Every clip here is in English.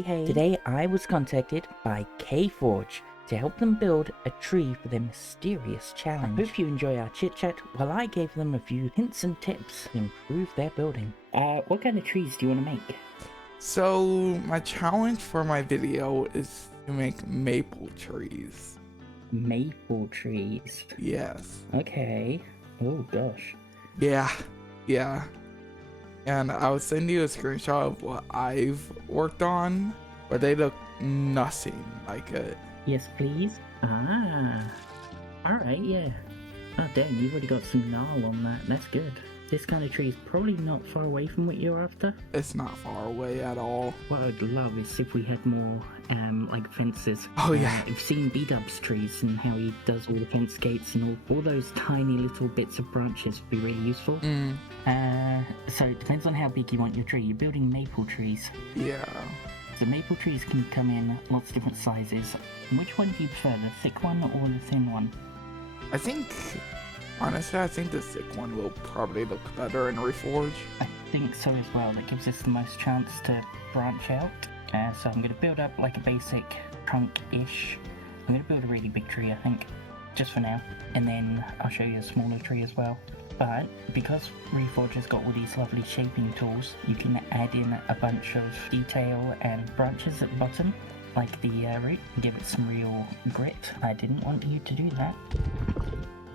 Hey, today I was contacted by Reforj to help them build a tree for their mysterious challenge. I hope you enjoy our chit chat while I gave them a few hints and tips to improve their building. What kind of trees do you want to make? So my challenge for my video is to make maple trees. Maple trees. Yes. Okay. Oh gosh. Yeah. And I'll send you a screenshot of what I've worked on, but they look nothing like it. Yes, please. Alright, yeah. Oh dang, you've already got some gnarl on that. That's good. This kind of tree is probably not far away from what you're after. It's not far away at all. What I'd love is if we had more, like fences. Oh yeah. I've seen B-Dub's trees and how he does all the fence gates and all those tiny little bits of branches would be really useful. So it depends on how big you want your tree. You're building maple trees. Yeah. So maple trees can come in lots of different sizes. Which one do you prefer, the thick one or the thin one? Honestly, I think the thick one will probably look better in Reforj. I think so as well. That gives us the most chance to branch out. So I'm going to build up like a basic trunk-ish. I'm going to build a really big tree, I think, just for now. And then I'll show you a smaller tree as well. But because Reforj has got all these lovely shaping tools, you can add in a bunch of detail and branches at the bottom, like the root, and give it some real grit. I didn't want you to do that.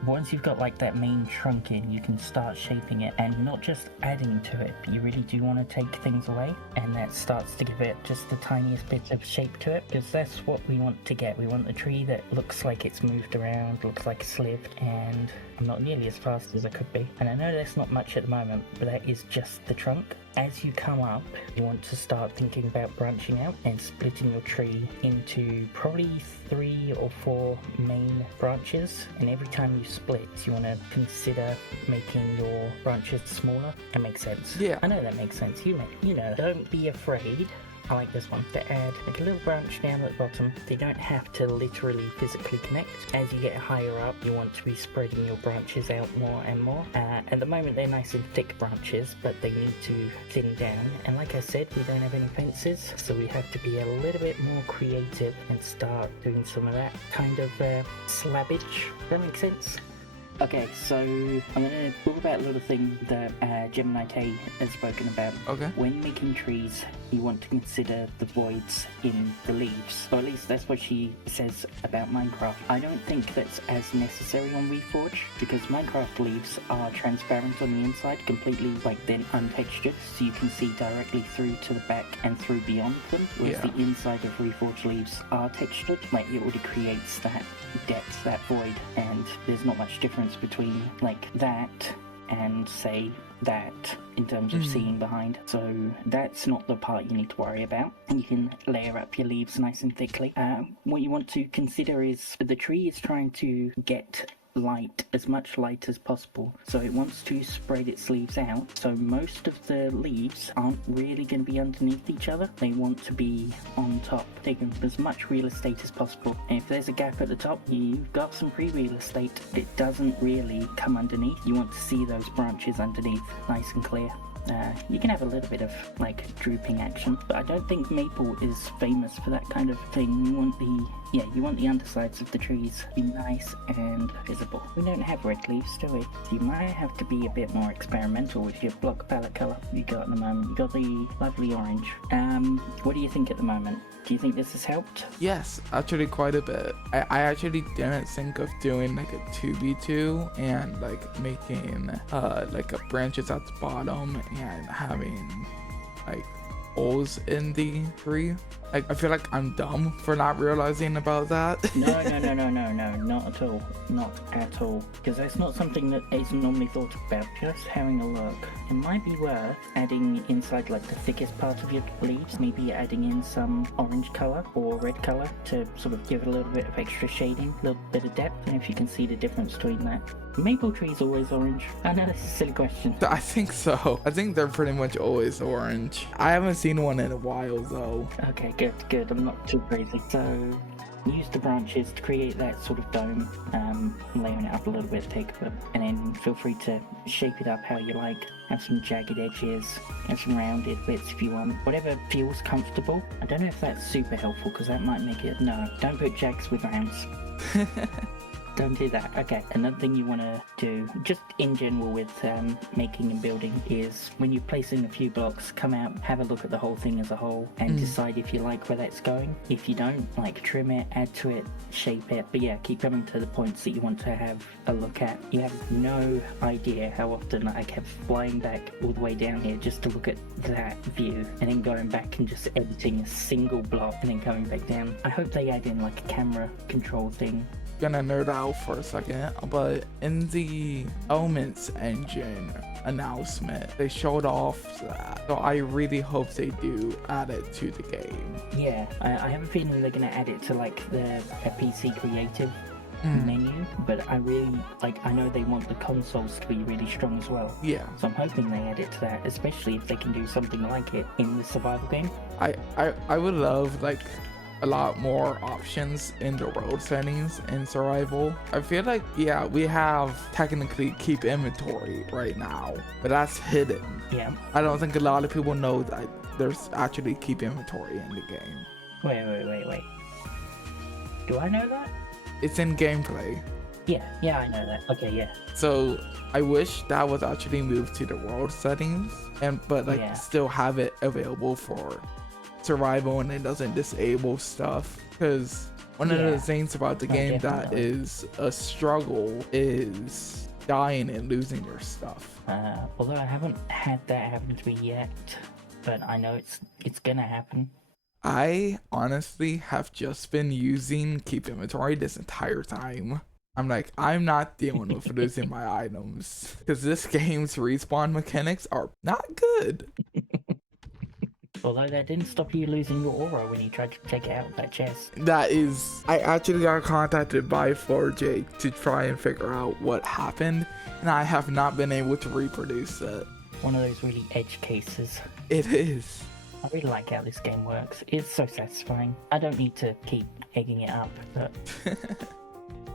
Once you've got like that main trunk in, you can start shaping it and not just adding to it, but you really do want to take things away, and that starts to give it just the tiniest bit of shape to it, because that's what we want to get. We want a tree that looks like it's moved around, looks like it's slived, and I'm not nearly as fast as I could be. And I know that's not much at the moment, but that is just the trunk. As you come up, you want to start thinking about branching out and splitting your tree into probably 3 or 4 main branches. And every time you split, you want to consider making your branches smaller. That makes sense. Yeah. I know that makes sense. You know. Don't be afraid. I like this one, to add like a little branch down at the bottom. They don't have to literally physically connect. As you get higher up, you want to be spreading your branches out more and more. At the moment they're nice and thick branches, but they need to thin down. And like I said, we don't have any fences, so we have to be a little bit more creative and start doing some of that kind of slabbage. Does that make sense? Okay, so I'm going to talk about a little thing that Gemini K has spoken about. Okay. When making trees, you want to consider the voids in the leaves. Or at least that's what she says about Minecraft. I don't think that's as necessary on Reforj, because Minecraft leaves are transparent on the inside, completely like then untextured, so you can see directly through to the back and through beyond them, whereas the inside of Reforj leaves are textured. Like, it already creates that depth, that void, and there's not much difference between like that and say that in terms of seeing behind. So that's not the part you need to worry about. You can layer up your leaves nice and thickly. What you want to consider is the tree is trying to get light, as much light as possible, so it wants to spread its leaves out, so most of the leaves aren't really going to be underneath each other. They want to be on top, taking as much real estate as possible. And if there's a gap at the top, you've got some free real estate. It doesn't really come underneath. You want to see those branches underneath nice and clear. You can have a little bit of like drooping action, but I don't think maple is famous for that kind of thing. You want the undersides of the trees to be nice and visible. We don't have red leaves, do we? You might have to be a bit more experimental with your block palette color you got at the moment. You got the lovely orange. What do you think at the moment? Do you think this has helped? Yes, actually quite a bit. I actually didn't think of doing like a 2v2 and like making like a branches at the bottom and having like holes in the tree. Like, I feel like I'm dumb for not realizing about that. No, not at all. Not at all. Because that's not something that is normally thought about. Just having a look. It might be worth adding inside like the thickest part of your leaves, maybe adding in some orange colour or red colour to sort of give it a little bit of extra shading, a little bit of depth, and if you can see the difference between that. Maple trees always orange? I know that's a silly question. I think so. I think they're pretty much always orange. I haven't seen one in a while though. Okay, Good. I'm not too crazy. So use the branches to create that sort of dome, layering it up a little bit, take a bit, and then feel free to shape it up how you like. Have some jagged edges, have some rounded bits if you want. Whatever feels comfortable. I don't know if that's super helpful because that might make it... No, don't put jags with rounds. Don't do that. Okay, another thing you want to do, just in general with making and building, is when you're placing a few blocks, come out, have a look at the whole thing as a whole, and decide if you like where that's going. If you don't, like, trim it, add to it, shape it. But yeah, keep coming to the points that you want to have a look at. You have no idea how often I kept flying back all the way down here just to look at that view, and then going back and just editing a single block, and then coming back down. I hope they add in like a camera control thing. Gonna nerd out for a second, but in the Elements engine announcement, they showed off that. So I really hope they do add it to the game. Yeah, I have a feeling they're gonna add it to like the PC creative menu, but I really I know they want the consoles to be really strong as well. Yeah. So I'm hoping they add it to that, especially if they can do something like it in the survival game. I would love like a lot more options in the road settings in survival. I feel like, yeah, we have technically keep inventory right now, but that's hidden. Yeah. I don't think a lot of people know that there's actually keep inventory in the game. Wait. Do I know that? It's in gameplay. Yeah, I know that. Okay, yeah. So I wish that was actually moved to the world settings, but still have it available for survival, and it doesn't disable stuff, because one of the things about the game that is a struggle is dying and losing your stuff. Although I haven't had that happen to me yet, but I know it's gonna happen. I honestly have just been using keep inventory this entire time. I'm like, I'm not dealing with losing my items, because this game's respawn mechanics are not good. Although that didn't stop you losing your aura when you tried to check out that chest. That is, I actually got contacted by Reforj to try and figure out what happened, and I have not been able to reproduce it. One of those really edge cases. It is. I really like how this game works. It's so satisfying. I don't need to keep egging it up, but...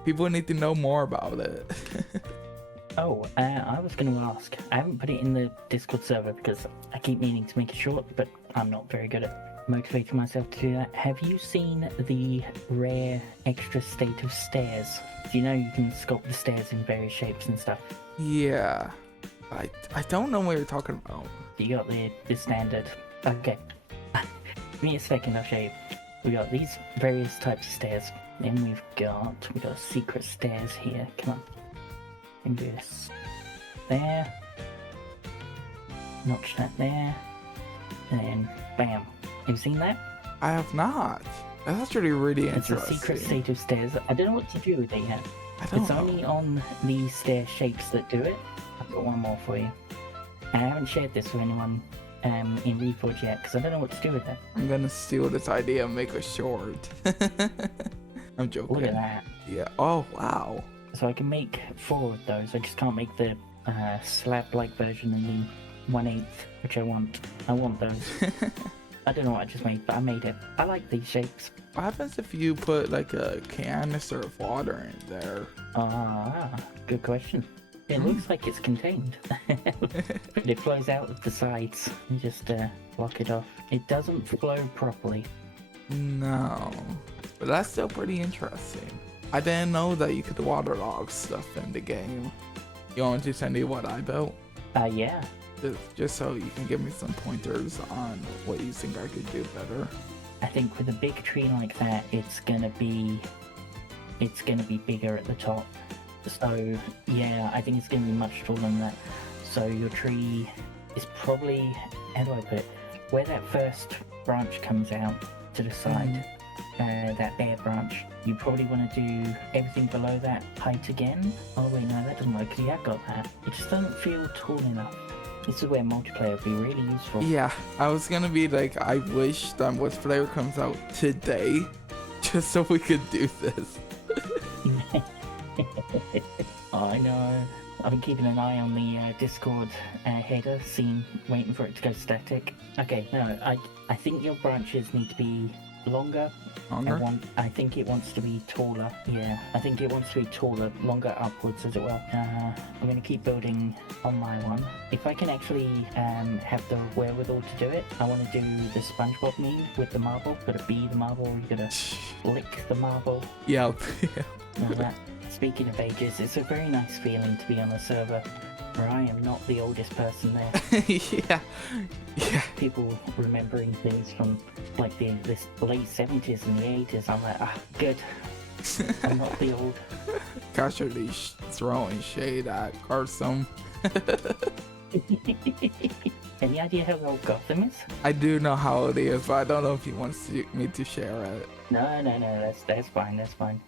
People need to know more about it. Oh, I was going to ask. I haven't put it in the Discord server because I keep meaning to make it short, but I'm not very good at motivating myself to do that. Have you seen the rare extra state of stairs? Do you know you can sculpt the stairs in various shapes and stuff? Yeah. I don't know what you're talking about. You got the standard. Okay. Give me a second, I'll show you. We got these various types of stairs. Then we've got secret stairs here. Come on. And do this there, notch that there, and then bam. Have you seen that? I have not. That's actually really interesting. It's a secret state of stairs. I don't know what to do with it yet. It's only on the stair shapes that do it. I've got one more for you. I haven't shared this with anyone in Reforj yet because I don't know what to do with it. I'm gonna steal this idea and make a short. I'm joking. Look at that. Yeah. Oh wow. So I can make 4 of those. I just can't make the slab-like version and the 1/8, which I want. I want those. I don't know what I just made, but I made it. I like these shapes. What happens if you put like a canister of water in there? Good question. It looks like it's contained. But it flows out of the sides. You just block it off. It doesn't flow properly. No. But that's still pretty interesting. I didn't know that you could waterlog stuff in the game. You want to send me what I built? Yeah. Just so you can give me some pointers on what you think I could do better. I think with a big tree like that, it's gonna be bigger at the top. So yeah, I think it's gonna be much taller than that. So your tree is probably, how do I put it? Where that first branch comes out to the side. That bare branch, you probably want to do everything below that height again. Oh wait, no, that doesn't work because you have got that. It just doesn't feel tall enough. This is where multiplayer would be really useful. Yeah, I was gonna be like, I wish that multiplayer comes out today, just so we could do this. I know. I've been keeping an eye on the Discord header, waiting for it to go static. Okay, no, I think your branches need to be longer. Longer? I think it wants to be taller. Yeah, I think it wants to be taller, longer upwards as it will. I'm going to keep building on my one. If I can actually have the wherewithal to do it, I want to do the SpongeBob meme with the marble. Gotta be the marble, you gotta lick the marble. Yep. All that. Speaking of ages, it's a very nice feeling to be on a server where I am not the oldest person there. Yeah. Yeah. People remembering things from like the late 70s and the 80s. I'm like, good. I'm not the old. Casually throwing shade at Carson. Any idea how old Gotham is? I do know how it is, but I don't know if he wants me to share it. No, that's fine, that's fine.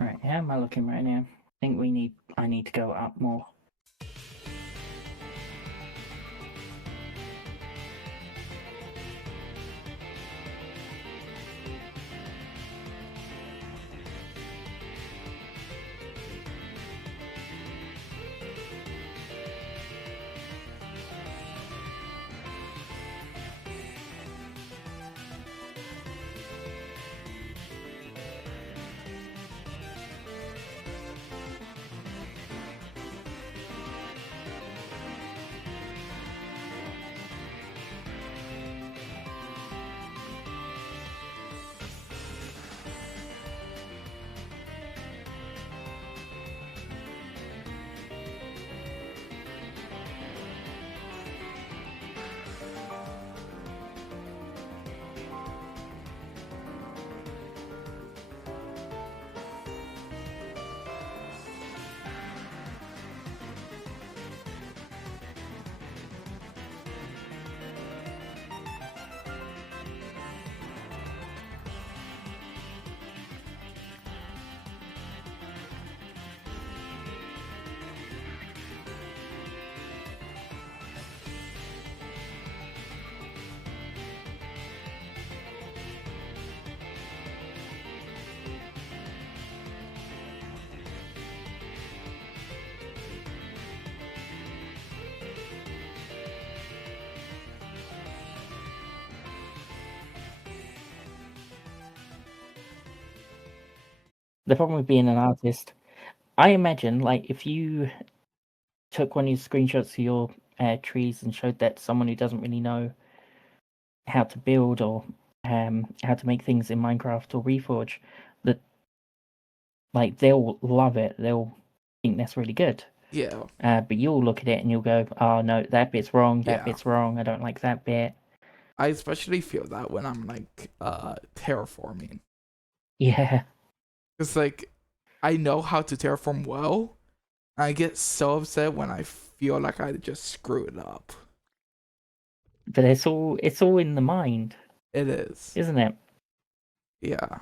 Alright, how am I looking right now? I think I need to go up more. The problem with being an artist, I imagine, like, if you took one of your screenshots of your trees and showed that to someone who doesn't really know how to build or how to make things in Minecraft or Reforge, that like they'll love it. They'll think that's really good. Yeah. But you'll look at it and you'll go, "Oh no, that bit's wrong. That Yeah. bit's wrong. I don't like that bit." I especially feel that when I'm like terraforming. Yeah. Cause like I know how to terraform well. I get so upset when I feel like I just screw it up. But it's all in the mind, It is. isn't it? Yeah.